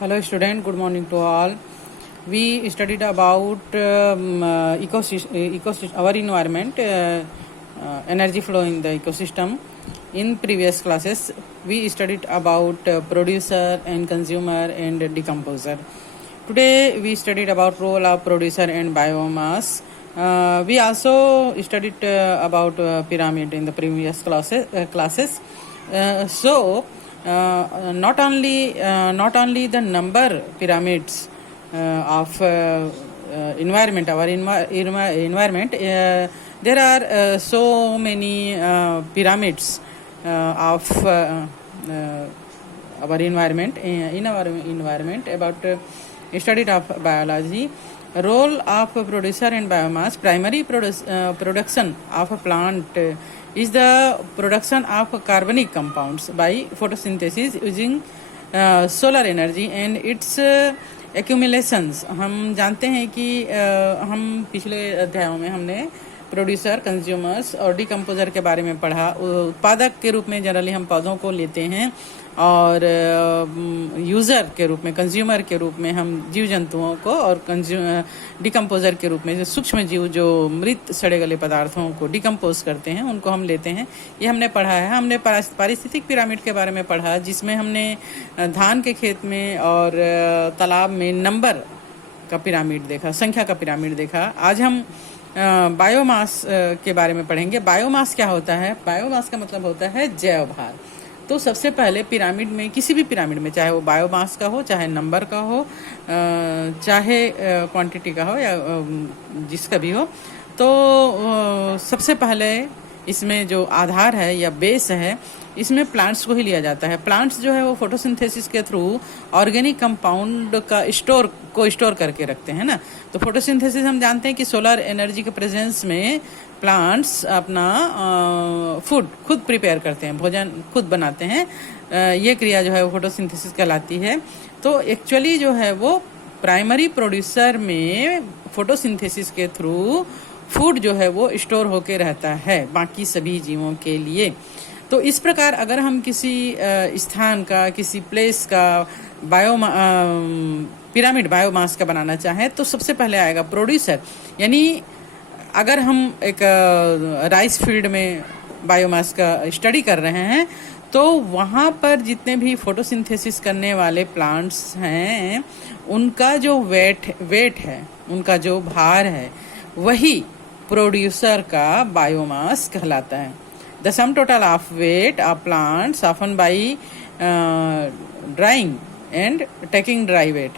Hello student, good morning to all. We studied about our environment, energy flow in the ecosystem. In previous classes, we studied about producer and consumer and decomposer. Today, we studied about role of producer and biomass. We also studied about pyramid in the previous classes. Not only the number pyramids of environment, our environment, there are so many pyramids of our environment in our environment. About studied of biology, role of producer and biomass. Primary production of a plant is the production of carbonic compounds by photosynthesis using solar energy and its accumulations. हम जानते हैं कि हम पिछले अध्यायों में हमने producer, consumers और डिकम्पोजर के बारे में पढ़ा. उत्पादक के रूप में जनरली हम पौधों को लेते हैं और यूज़र के रूप में, कंज्यूमर के रूप में हम जीव जंतुओं को, और डिकम्पोजर के रूप में सूक्ष्म जीव जो मृत सड़े गले पदार्थों को डिकम्पोज करते हैं उनको हम लेते हैं. ये हमने पढ़ा है. हमने पारिस्थितिक पिरामिड के बारे में पढ़ा, जिसमें हमने धान के खेत में और तालाब में नंबर का पिरामिड देखा, संख्या का पिरामिड देखा. आज हम बायोमास के बारे में पढ़ेंगे. बायोमास क्या होता है? बायोमास का मतलब होता है जैव भार. तो सबसे पहले पिरामिड में, किसी भी पिरामिड में, चाहे वो बायोमास का हो, चाहे नंबर का हो, चाहे क्वांटिटी का हो, या जिसका भी हो, तो सबसे पहले इसमें जो आधार है या बेस है, इसमें प्लांट्स को ही लिया जाता है. प्लांट्स जो है वो फोटोसिंथेसिस के थ्रू ऑर्गेनिक कंपाउंड का स्टोर करके रखते हैं ना. तो फोटोसिंथेसिस हम जानते हैं कि सोलर एनर्जी के प्रेजेंस में प्लांट्स अपना फूड खुद प्रिपेयर करते हैं, भोजन खुद बनाते हैं. ये क्रिया जो है वो फोटोसिंथेसिस कहलाती है. तो एक्चुअली जो है वो प्राइमरी प्रोड्यूसर में फोटोसिंथेसिस के थ्रू फूड जो है वो स्टोर होके रहता है बाकी सभी जीवों के लिए. तो इस प्रकार अगर हम किसी स्थान का, किसी प्लेस का पिरामिड बायोमास का बनाना चाहें तो सबसे पहले आएगा प्रोड्यूसर. यानी अगर हम एक राइस फील्ड में बायोमास का स्टडी कर रहे हैं तो वहाँ पर जितने भी फोटोसिंथेसिस करने वाले प्लांट्स हैं उनका जो वेट है, उनका जो भार है, वही प्रोड्यूसर का बायोमास कहलाता है. The sum total of weight of plants often by drying and taking dry weight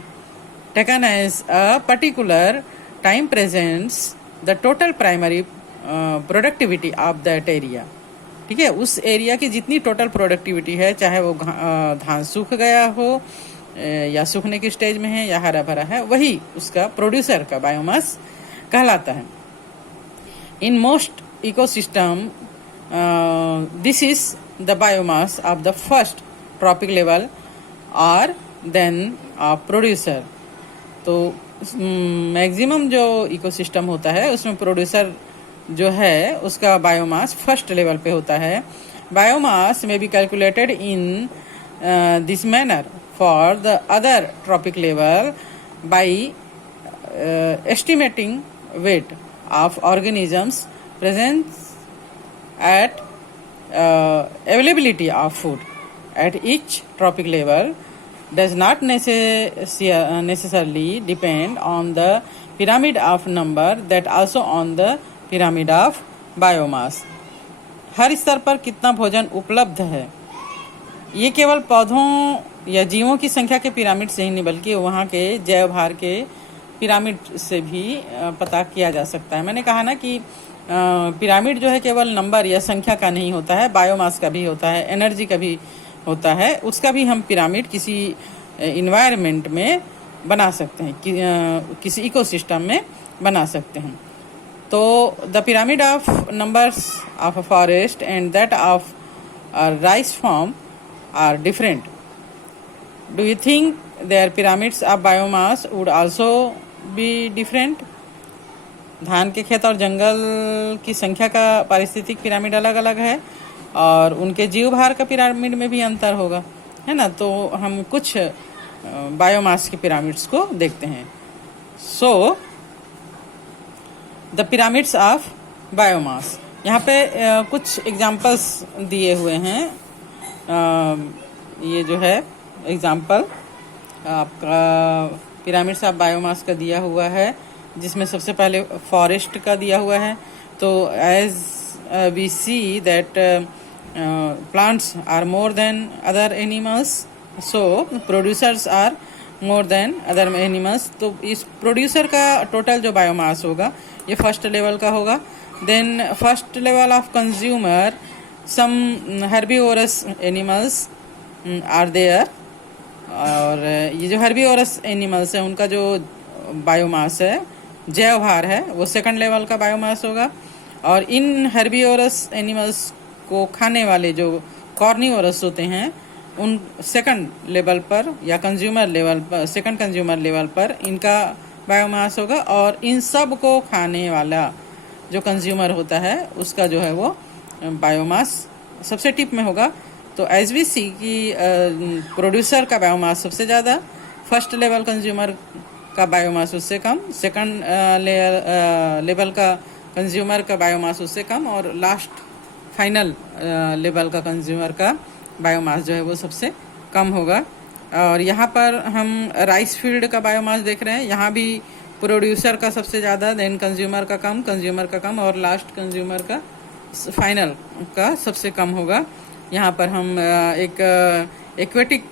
taken as a particular time presents the total primary productivity of that area. ठीक है, उस एरिया की जितनी टोटल प्रोडक्टिविटी है, चाहे वो धान सूख गया हो या सूखने की स्टेज में है या हरा भरा है, वही उसका प्रोड्यूसर का बायोमास कहलाता है. In most ecosystem this is the biomass of the first trophic level or then of producer. तो मैक्सिमम जो इकोसिस्टम होता है उसमें प्रोड्यूसर जो है उसका बायोमास फर्स्ट लेवल पे होता है. बायोमास में be calculated in this manner for the other trophic level by estimating weight of organisms presence at availability of food at each tropic level does not necessarily depend on the pyramid of number that also on the pyramid of biomass. हर स्तर पर कितना भोजन उपलब्ध है, ये केवल पौधों या जीवों की संख्या के पिरामिड से ही नहीं बल्कि वहाँ के जैव भार के पिरामिड से भी पता किया जा सकता है. मैंने कहा ना कि पिरामिड जो है केवल नंबर या संख्या का नहीं होता है, बायोमास का भी होता है, एनर्जी का भी होता है. उसका भी हम पिरामिड किसी इन्वायरमेंट में बना सकते हैं, किसी इकोसिस्टम में बना सकते हैं. तो the pyramid of numbers of a forest and that of rice farm are different. Do you think their pyramids of biomass would also be different? धान के खेत और जंगल की संख्या का पारिस्थितिक पिरामिड अलग अलग है और उनके जीव भार का पिरामिड में भी अंतर होगा, है ना. तो हम कुछ बायोमास के पिरामिड्स को देखते हैं। So the pyramids of biomass, यहाँ पे कुछ एग्जाम्पल्स दिए हुए हैं। ये जो है एग्जाम्पल आपका पिरामिड्स ऑफ बायोमास का दिया हुआ है, जिसमें सबसे पहले फॉरेस्ट का दिया हुआ है। तो as we see that plants are more than other animals, so producers are more than other animals. तो इस प्रोड्यूसर का टोटल जो बायोमास होगा ये फर्स्ट लेवल का होगा। Then first level of consumer, some herbivorous animals are there, और ये जो हर्बीवोरस एनिमल्स हैं उनका जो बायोमास है, जैव भार है, वो सेकंड लेवल का बायोमास होगा। और इन हर्बीवोरस एनिमल्स को खाने वाले जो कॉर्निवोरस होते हैं उन सेकंड लेवल पर या कंज्यूमर लेवल पर, सेकंड कंज्यूमर लेवल पर इनका बायोमास होगा। और इन सब को खाने वाला जो कंज्यूमर होता है उसका जो है वो बायोमास सबसे टिप में होगा। तो एज वी सी कि प्रोड्यूसर का बायोमास सबसे ज़्यादा, फर्स्ट लेवल कंज्यूमर का बायोमास उससे कम, सेकंड लेवल का कंज्यूमर का बायोमास उससे कम, और लास्ट फाइनल लेवल का कंज्यूमर का बायोमास जो है वो सबसे कम होगा। और यहाँ पर हम राइस फील्ड का बायोमास देख रहे हैं। यहाँ भी प्रोड्यूसर का सबसे ज़्यादा, देन कंज्यूमर का कम, कंज्यूमर का कम, और लास्ट कंज्यूमर का फाइनल का सबसे कम होगा। यहाँ पर हम एक एक्वेटिक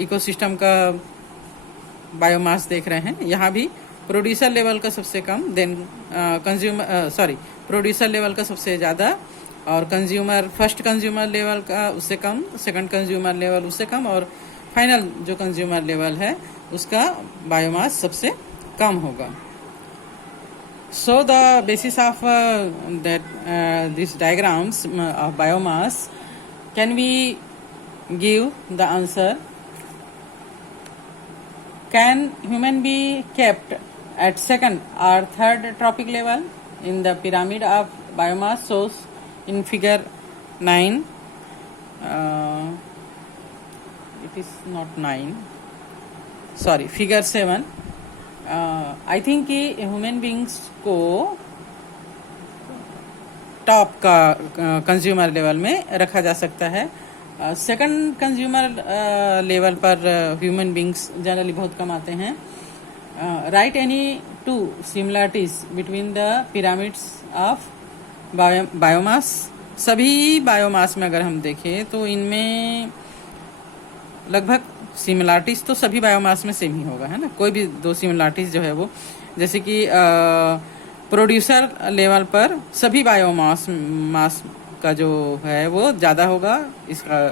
इकोसिस्टम का बायोमास देख रहे हैं। यहाँ भी प्रोड्यूसर लेवल का सबसे कम, देन प्रोड्यूसर लेवल का सबसे ज़्यादा, और कंज्यूमर, फर्स्ट कंज्यूमर लेवल का उससे कम, सेकंड कंज्यूमर लेवल उससे कम, और फाइनल जो कंज्यूमर लेवल है उसका बायोमास सबसे कम होगा। So the basis of these diagrams of biomass, can we give the answer? Can human be kept at second or third trophic level in the pyramid of biomass shows in figure 9? It is not 9, sorry, figure 7. I think कि human beings को top का consumer level में रखा जा सकता है। Second consumer level पर human beings generally बहुत कम आते हैं। Right any two similarities between the pyramids of biomass. सभी बायोमास में अगर हम देखें तो इनमें लगभग सिमिलरिटीज तो सभी बायोमास में सेम ही होगा, है ना। कोई भी दो सिमिलरिटीज जो है वो, जैसे कि प्रोड्यूसर लेवल पर सभी बायोमास का जो है वो ज़्यादा होगा इसका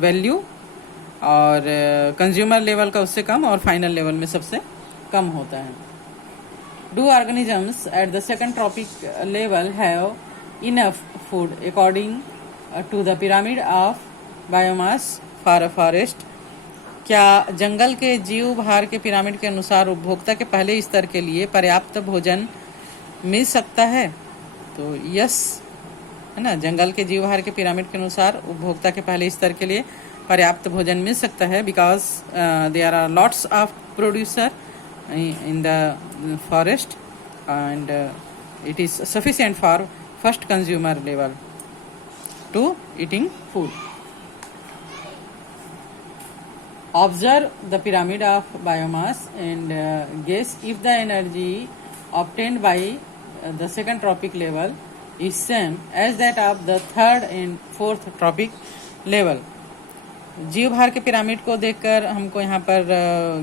वैल्यू, और कंज्यूमर लेवल का उससे कम, और फाइनल लेवल में सबसे कम होता है। Do organisms at the second trophic level have enough food according to the pyramid of biomass for a forest. क्या जंगल के जीव भार के पिरामिड के अनुसार उपभोक्ता के पहले स्तर के लिए पर्याप्त भोजन मिल सकता है? तो यस, है ना, जंगल के जीव भार के पिरामिड के अनुसार उपभोक्ता के पहले स्तर के लिए पर्याप्त भोजन मिल सकता है, because there are lots of producer in the forest and it is sufficient for first consumer level to eating food. Observe the pyramid of biomass and guess if the energy obtained by the second trophic level is same as that of the third and fourth trophic level. जीव भार के pyramid को देखकर हमको यहाँ पर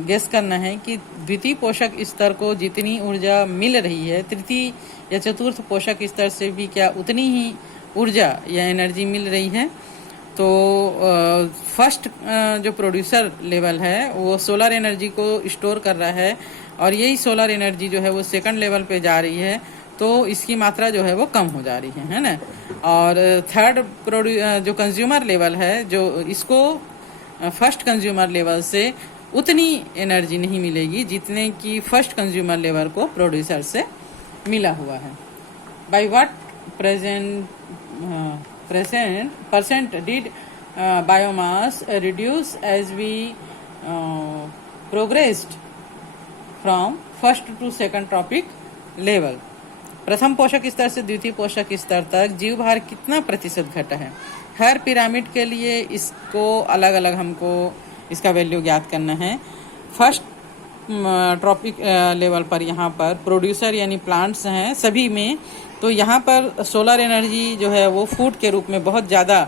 guess करना है कि द्वितीय पोषक स्तर को जितनी ऊर्जा मिल रही है, तृतीय या चतुर्थ पोषक स्तर से भी क्या उतनी ही ऊर्जा या एनर्जी मिल रही है। तो फर्स्ट जो प्रोड्यूसर लेवल है वो सोलर एनर्जी को स्टोर कर रहा है, और यही सोलर एनर्जी जो है वो सेकंड लेवल पे जा रही है, तो इसकी मात्रा जो है वो कम हो जा रही है ना। और थर्ड जो कंज्यूमर लेवल है, जो इसको फर्स्ट कंज्यूमर लेवल से उतनी एनर्जी नहीं मिलेगी जितने की फर्स्ट कंज्यूमर लेवल को प्रोड्यूसर से मिला हुआ है। By what percent did biomass reduce as we progressed from first to second trophic level. प्रथम पोषक स्तर से द्वितीय पोषक स्तर तक जीव भार कितना प्रतिशत घटा है। हर पिरामिड के लिए इसको अलग अलग हमको इसका वैल्यू ज्ञात करना है। फर्स्ट ट्रॉपिक लेवल पर यहाँ पर प्रोड्यूसर यानी प्लांट्स हैं सभी में, तो यहाँ पर सोलर एनर्जी जो है वो फूड के रूप में बहुत ज़्यादा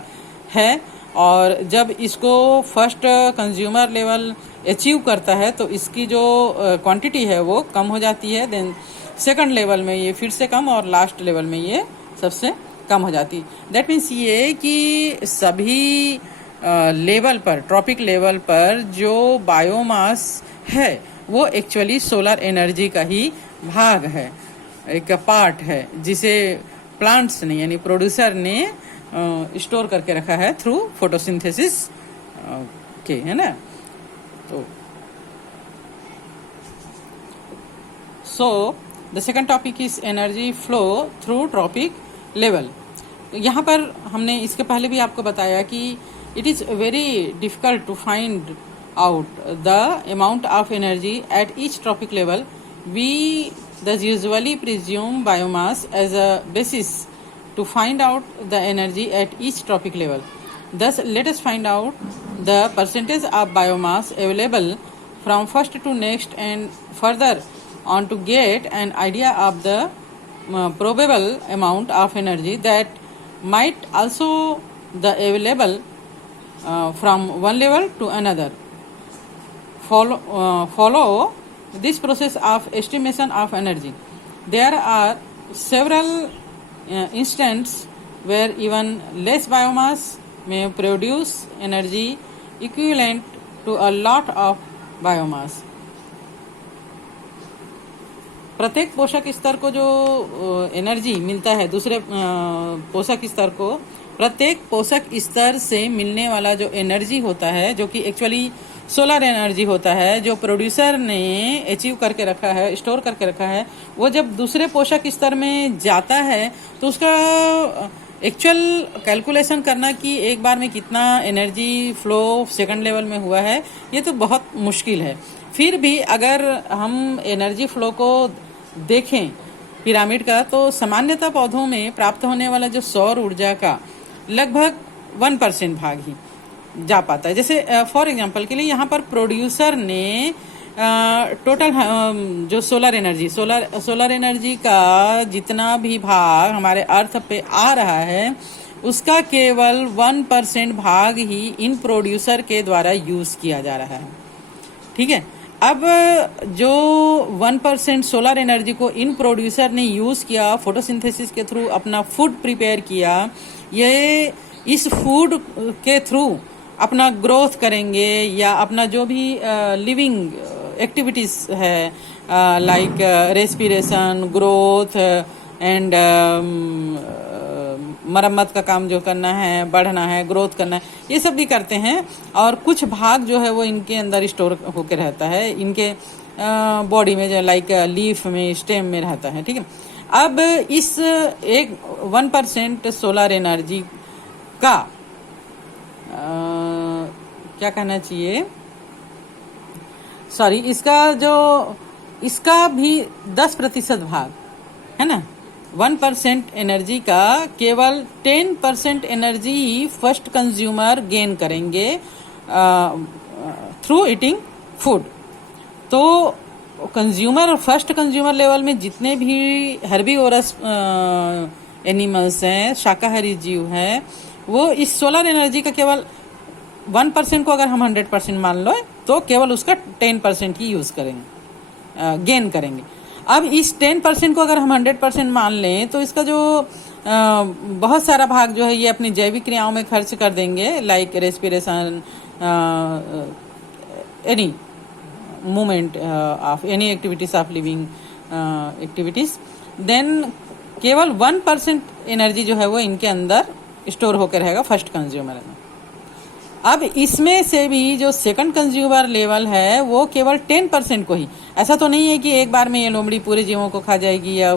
है, और जब इसको फर्स्ट कंज्यूमर लेवल अचीव करता है तो इसकी जो क्वांटिटी है वो कम हो जाती है। देन सेकंड लेवल में ये फिर से कम, और लास्ट लेवल में ये सबसे कम हो जाती है। दैट मीन्स ये कि सभी लेवल पर, ट्रॉपिक लेवल पर जो बायोमास है वो एक्चुअली सोलर एनर्जी का ही भाग है, एक पार्ट है, जिसे प्लांट्स ने यानी प्रोड्यूसर ने स्टोर करके रखा है थ्रू फोटोसिंथेसिस के, है ना। तो so the second topic is energy flow through trophic level. यहाँ पर हमने इसके पहले भी आपको बताया कि it is very difficult to find out the amount of energy at each tropic level. We thus usually presume biomass as a basis to find out the energy at each tropic level. Thus, let us find out the percentage of biomass available from first to next and further on to get an idea of the probable amount of energy that might also the available from one level to another. Follow this process of estimation of energy. There are several instances where even less biomass may produce energy equivalent to a lot of biomass. प्रत्येक पोषक स्तर को जो energy मिलता है दूसरे पोषक स्तर को, प्रत्येक पोषक स्तर से मिलने वाला जो एनर्जी होता है, जो कि एक्चुअली सोलर एनर्जी होता है, जो प्रोड्यूसर ने अचीव करके रखा है, स्टोर करके रखा है, वो जब दूसरे पोषक स्तर में जाता है तो उसका एक्चुअल कैलकुलेशन करना कि एक बार में कितना एनर्जी फ्लो सेकंड लेवल में हुआ है, ये तो बहुत मुश्किल है। फिर भी अगर हम एनर्जी फ्लो को देखें पिरामिड का, तो सामान्यतः पौधों में प्राप्त होने वाला जो सौर ऊर्जा का लगभग 1% भाग ही जा पाता है। जैसे फॉर एग्जांपल के लिए यहाँ पर प्रोड्यूसर ने टोटल जो सोलर एनर्जी का जितना भी भाग हमारे अर्थ पे आ रहा है, उसका केवल 1% भाग ही इन प्रोड्यूसर के द्वारा यूज किया जा रहा है। ठीक है, अब जो 1% सोलर एनर्जी को इन प्रोड्यूसर ने यूज किया, फोटोसिंथेसिस के थ्रू अपना फूड प्रिपेयर किया, ये इस फूड के थ्रू अपना ग्रोथ करेंगे या अपना जो भी लिविंग एक्टिविटीज है, लाइक रेस्पिरेशन, ग्रोथ एंड मरम्मत का काम जो करना है, बढ़ना है, ग्रोथ करना है, ये सब भी करते हैं। और कुछ भाग जो है वो इनके अंदर स्टोर होकर रहता है, इनके बॉडी में, जो लाइक लीफ में, स्टेम में रहता है। ठीक है, अब इस एक 1% सोलर एनर्जी का क्या कहना चाहिए, सॉरी, इसका भी 10% भाग है ना। 1% एनर्जी का केवल 10% एनर्जी ही फर्स्ट कंज्यूमर गेन करेंगे थ्रू ईटिंग फूड। तो फर्स्ट कंज्यूमर लेवल में जितने भी हर्बीवोरस एनिमल्स हैं, शाकाहारी जीव हैं, वो इस सोलर एनर्जी का केवल 1% को अगर हम 100% मान लो तो केवल उसका 10% ही यूज करेंगे, गेन करेंगे। अब इस 10% को अगर हम 100% मान लें तो इसका जो बहुत सारा भाग जो है ये अपनी जैविक क्रियाओं में खर्च कर देंगे, like respiration, any movement of any activities of living activities. Then केवल 1% एनर्जी जो है वो इनके अंदर स्टोर होकर रहेगा फर्स्ट कंज्यूमर में। अब इसमें से भी जो सेकंड कंज्यूमर लेवल है वो केवल 10% को ही, ऐसा तो नहीं है कि एक बार में ये लोमड़ी पूरे जीवों को खा जाएगी या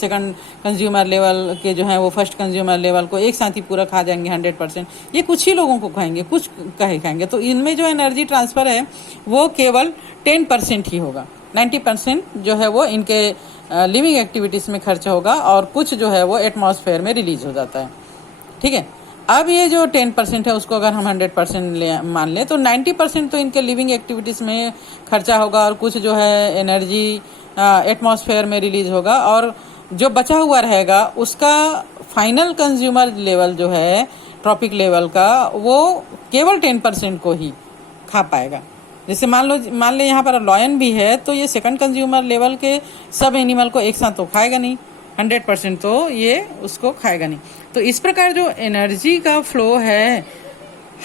सेकंड कंज्यूमर लेवल के जो है वो फर्स्ट कंज्यूमर लेवल को एक साथ ही पूरा खा जाएंगे 100%। ये कुछ ही लोगों को खाएंगे, कुछ खाएंगे। तो इनमें जो एनर्जी ट्रांसफर है वो केवल 10% ही होगा। 90% जो है वो इनके लिविंग एक्टिविटीज में खर्च होगा और कुछ जो है वो एटमॉस्फेयर में रिलीज हो जाता है। ठीक है, अब ये जो 10% है उसको अगर हम 100% मान लें तो 90% तो इनके लिविंग एक्टिविटीज में खर्चा होगा और कुछ जो है एनर्जी एटमॉस्फेयर में रिलीज होगा, और जो बचा हुआ रहेगा उसका फाइनल कंज्यूमर लेवल जो है ट्रॉपिक लेवल का वो केवल 10% को ही खा पाएगा। जैसे मान ले यहाँ पर लॉयन भी है तो ये सेकंड कंज्यूमर लेवल के सब एनिमल को एक साथ तो खाएगा नहीं, 100% तो ये उसको खाएगा नहीं। तो इस प्रकार जो एनर्जी का फ्लो है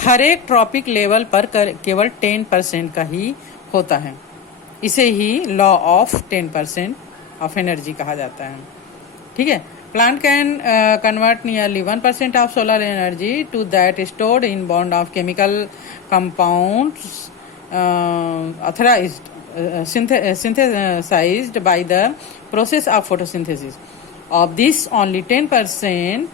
हर एक ट्रॉपिक लेवल पर केवल 10% का ही होता है। इसे ही लॉ ऑफ 10% ऑफ एनर्जी कहा जाता है। ठीक है, plant can convert nearly 1% of solar energy to that stored in bond of chemical compounds authorized synthesized by the process of photosynthesis. Of this, only 10%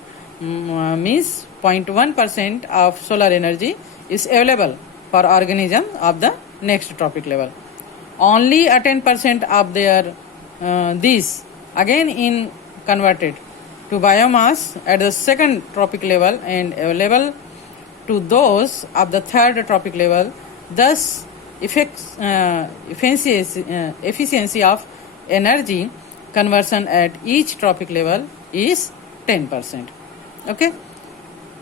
means 0.1% of solar energy is available for organism of the next tropic level. Only a 10% of their these again in converted to biomass at the second tropic level and available to those of the third tropic level. Thus, efficiency of energy conversion at each tropic level is 10%. Okay,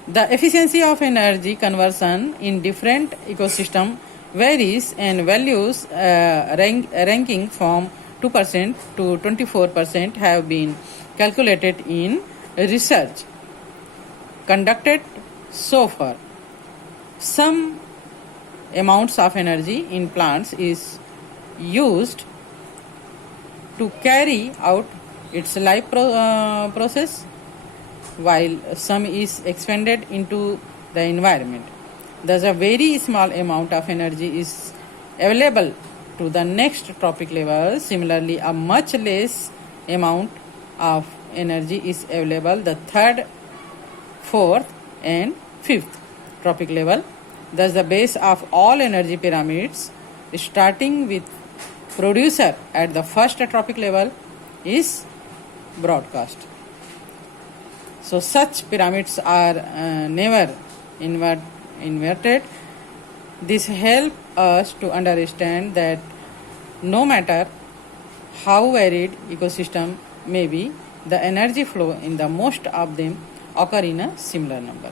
the efficiency of energy conversion in different ecosystem varies and values ranking from 2% to 24% have been calculated in research conducted so far. Some amounts of energy in plants is used to carry out its life process, while some is expended into the environment. Thus, a very small amount of energy is available to the next tropic level. Similarly, a much less amount of energy is available the third, fourth, and fifth tropic level. Thus, the base of all energy pyramids, starting with producer at the first tropic level, is broadcast. So, such pyramids are never inverted. This helps us to understand that no matter how varied ecosystem may be, the energy flow in the most of them occur in a similar number.